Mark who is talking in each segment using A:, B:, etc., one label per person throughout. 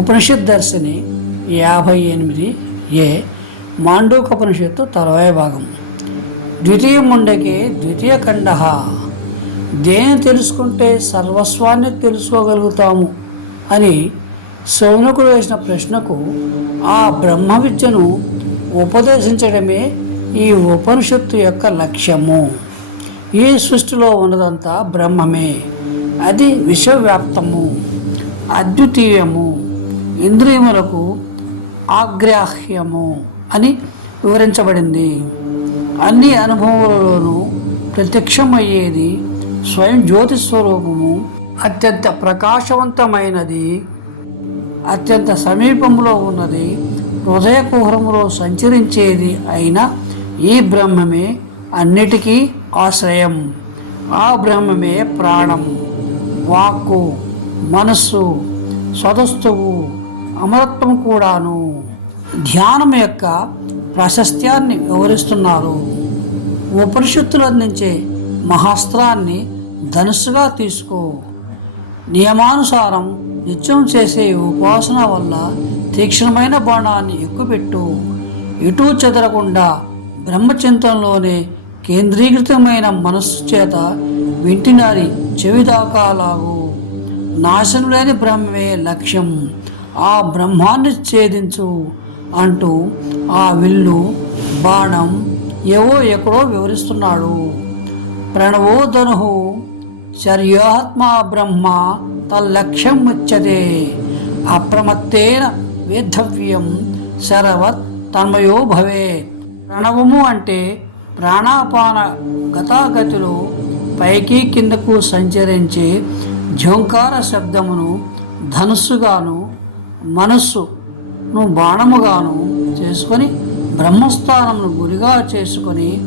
A: ఉపనిషత్ దర్శిని యాభై ఎనిమిది ఏ మాండూకోపనిషత్తు తరవై భాగం. ద్వితీయ ముండకే ద్వితీయ ఖండ. దేని తెలుసుకుంటే సర్వస్వాన్ని తెలుసుకోగలుగుతాము అని శౌనకుడు వేసిన ప్రశ్నకు ఆ బ్రహ్మ విద్యను ఉపదేశించడమే ఈ ఉపనిషత్తు యొక్క లక్ష్యము. ఈ సృష్టిలో ఉన్నదంతా బ్రహ్మమే. అది విశ్వవ్యాప్తము. అద్వితీయము. ఇంద్రియములకు ఆగ్రాహ్యము అని వివరించబడింది. అన్ని అనుభవములలోనూ ప్రత్యక్షమయ్యేది స్వయం జ్యోతి స్వరూపము అత్యంత ప్రకాశవంతమైనది అత్యంత సమీపంలో ఉన్నది హృదయ కుహరములో సంచరించేది అయిన ఈ బ్రహ్మమే అన్నిటికీ ఆశ్రయం. ఆ బ్రహ్మమే ప్రాణం వాక్కు మనస్సు స్వదస్తువు అమరత్వం కూడాను ధ్యానం యొక్క ప్రాశస్త్యాన్ని వివరిస్తున్నారు. ఉపనిషత్తులు అందించే మహాస్త్రాన్ని ధనుస్సుగా తీసుకో. నియమానుసారం నిత్యం చేసే ఉపాసన వల్ల తీక్షణమైన బాణాన్ని ఎక్కుపెట్టు. ఇటు చెదరకుండా బ్రహ్మచింతనలోనే కేంద్రీకృతమైన మనస్సు చేత వింటినారి చెవిదాకా లాగు నాశనం లేని బ్రహ్మే లక్ష్యం. ఆ బ్రహ్మాన్ని ఛేదించు అంటూ ఆ విల్లు బాణం ఏవో ఎక్కడో వివరిస్తున్నాడు. ప్రణవోధను ధను బ్రహ్మ తల్లక్ష్యం ముచ్చతే అప్రమత్తేన వేద్ధవ్యం శరవత్ తన్మయో భవే ప్రణవము అంటే ప్రాణాపాన గతాగతిలో పైకి కిందకు సంచరించే ఝంకార శబ్దమును ధనుస్సుగాను మనస్సును బాణముగాను చేసుకొని బ్రహ్మస్థానమును గురిగా చేసుకొని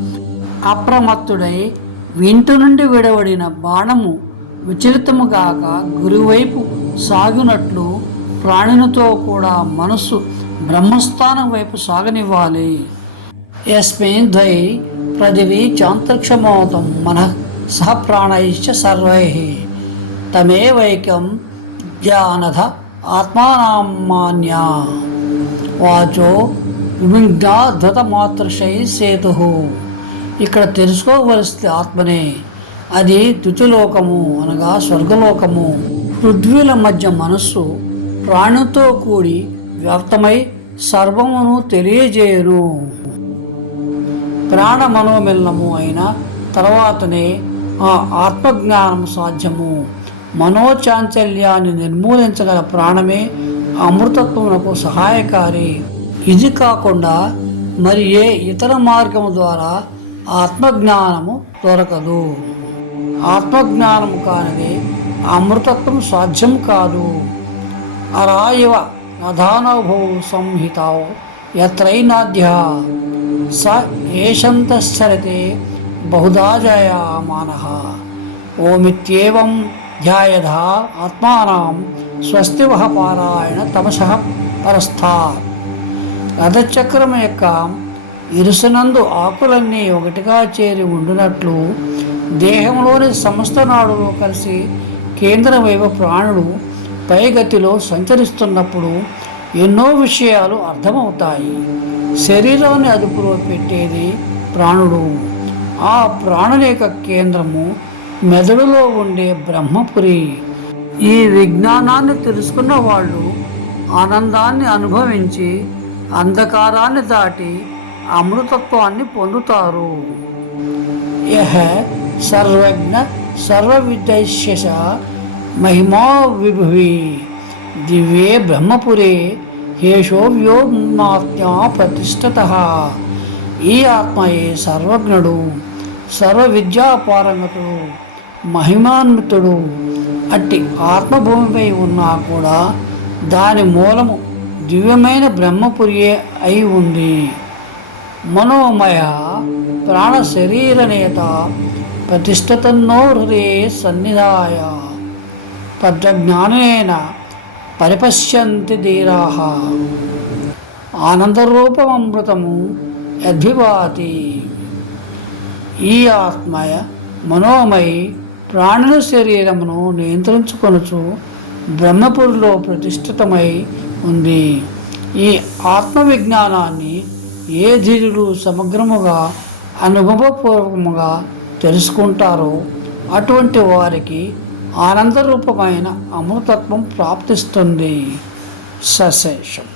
A: అప్రమత్తుడై వింటు నుండి విడవడిన బాణము విచలితముగాక గురివైపు సాగినట్లు ప్రాణునితో కూడా మనస్సు బ్రహ్మస్థానం వైపు సాగనివ్వాలి. ఎస్మిన్ ద్వై ప్రదివి చాంతరిక్షమోతం మన సహ ప్రాణైశ్చ సర్వై తమేవైకం జానథ ఆత్మానామాన్యా వాచో విమిగ్ధాధృతమాతృషై సేతు ఇక్కడ తెలుసుకోవలసిన ఆత్మనే అది తుతిలోకము అనగా స్వర్గలోకము। పృథ్వీల మధ్య మనస్సు ప్రాణుతో కూడి వ్యాప్తమై సర్వమును తెలియజేయను। ప్రాణ మనోమిలనము అయిన తర్వాతనే ఆ ఆత్మజ్ఞానం సాధ్యము। మనోచాంచల్యాన్ని నిర్మూలించగల ప్రాణమే అమృతత్వమునకు సహాయకారి. ఇది కాకుండా మరి ఏ ఇతర మార్గము ద్వారా ఆత్మజ్ఞానము దొరకదు. ఆత్మజ్ఞానము కానిది అమృతత్వం సాధ్యం కాదు. అరా ఇవ నధానభౌ సంహిత ఎత్రైనాద్య స ఏషంతశ్చరితే బహుదా జయామాన ఓమిత్యేవం ధ్యాయధ ఆత్మానం స్వస్తివహ పారాయణ తమస పరస్థా. రథచక్రం యొక్క ఇరుసునందు ఆకులన్నీ ఒకటిగా చేరి ఉండునట్లు దేహంలోని సమస్త నాడులు కలిసి కేంద్ర వైపు ప్రాణుడు పైగతిలో సంచరిస్తున్నప్పుడు ఎన్నో విషయాలు అర్థమవుతాయి. శరీరాన్ని అదుపులో పెట్టేది ప్రాణుడు. ఆ ప్రాణుని యొక్క కేంద్రము మెదడులో ఉండే బ్రహ్మపురి ఈ విజ్ఞానాన్ని తెలుసుకున్న వాళ్ళు ఆనందాన్ని అనుభవించి అంధకారాన్ని దాటి అమృతత్వాన్ని పొందుతారు. యహ సర్వజ్ఞ సర్వవిద్యశ మహిమా విభువి దివ్యే బ్రహ్మపురే హేషో వ్యోమాత్మా ప్రతిష్ఠత ఈ ఆత్మయే సర్వజ్ఞుడు సర్వ విద్యాపారంగతుడు మహిమాన్వితుడు. అట్టి ఆత్మభూమిపై ఉన్నా కూడా దాని మూలము దివ్యమైన బ్రహ్మపురియే అయి ఉంది. మనోమయ ప్రాణ శరీర నేత ప్రతిష్టతన్నో హృదయ సన్నిధాయ. పద్మజ్ఞానేన పరిపశ్యంతి ధీరాహ ఆనందరూపమృతము యద్విభాతి ఈ ఆత్మయ మనోమయి ప్రాణుల శరీరమును నియంత్రించుకొనుచు బ్రహ్మపురిలో ప్రతిష్ఠితమై ఉంది. ఈ ఆత్మవిజ్ఞానాన్ని ఏ ధీరులు సమగ్రముగా అనుభవపూర్వకముగా తెలుసుకుంటారో అటువంటి వారికి ఆనందరూపమైన అమృతత్వం ప్రాప్తిస్తుంది. సశేషం.